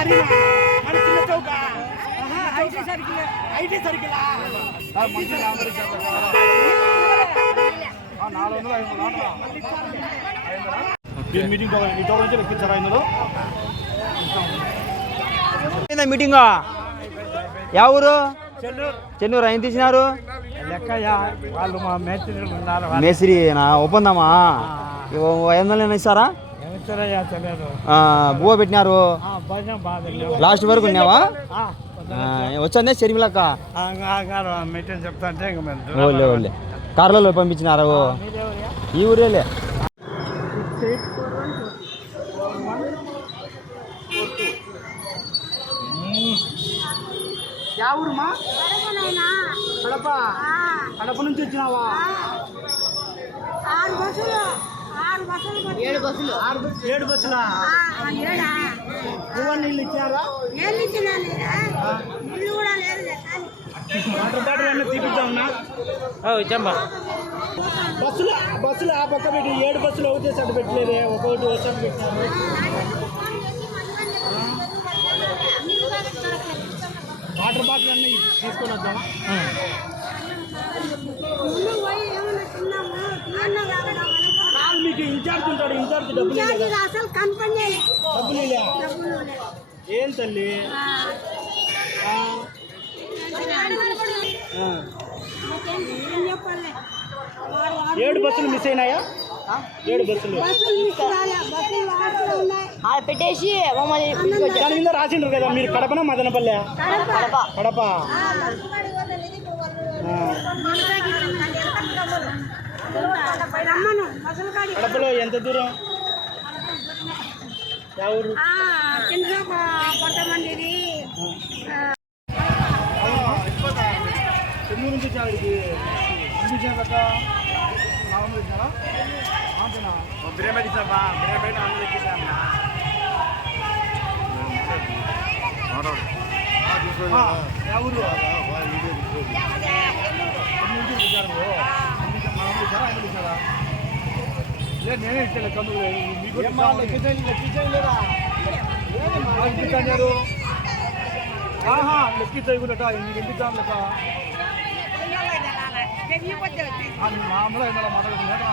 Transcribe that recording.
లారీనా మన చిన్న చౌక. IT circle IT circle? మంచి నాలుగు వందలు ఐదు వందలు ఈ మీటింగ్ ఈ టోల్ నుంచి లెక్కించారా ఇందులో? మీటింగ్? యా ఊరు? చెన్నూరు. ఆయన తీసినారు? లెక్కయ్యా వాళ్ళు మా మేస్త్రీలు ఉన్నారు మేస్త్రి నా ఒప్పందమా? ఇవ్వ ఐదు వందలు ఇస్తారా? బువ్వ పెట్టినారు. లాస్ట్ వరకు ఉన్నావా? వచ్చానే షర్మిలక్క. ఓలే ఓలే. కార్లలో పంపించినారు. ఈ ఊరేలే. యా ఊరుమా కడప. కడప నుంచి వచ్చినావా? ఆరు బస్సులు. ఏడు బస్సులు. ఆరు బస్సులు. ఏడు బస్సులా? ఆ, ఆ, ఏడా? పువ్వు నీళ్ళు ఇచ్చారా? ఇల్లు కూడా లేదు వాటర్ బాటిల్ అన్నీ తీపిద్దామన్నా? బస్సులు బస్సులు ఆ పక్క పెట్టి ఏడు బస్సులు ఒకటే సైడ్ పెట్టలేదే ఒక్కొక్కటి ఒక సైడ్ పెట్టినారు వాటర్ బాటిల్ అన్నీ తీసుకొని వద్దామా? ఉంటాడు ఇన్ఛార్జ్ డబ్బులు? అసలు. ఏం తల్లి? ఏడు బస్సులు మిస్ అయినాయా? ఏడు బస్సులు. పెట్టేసి మమ్మల్ని దాని మీద రాసిండ్రు కదా మీరు కడపన మదనపల్లె? కడప. కడప ఆ, బస్సు కాడికి పోతే ఇది వాళ్ళు ఆ. మనసాకి రమ్మను బస్సులు కాడి కడపలో ఎంత దూరం? కొంతమందిది. చెన్నూరు నుంచి ఇది నాలుగు అంతేనా బిర్యానీ ఇచ్చామా బిర్యానీ యా ఊరు చెన్నూరు నుంచి వచ్చారు నాలుగు వచ్చారా ఐదు వచ్చారా లేదు నేనే ఇచ్చాను కందుకు మీకు లేదా లెక్కించారు ఆహా లెక్కించకుండా ఇంక ఎంపిస్తాను లెక్క మామూలుగా మాట్లాడుతున్నాడు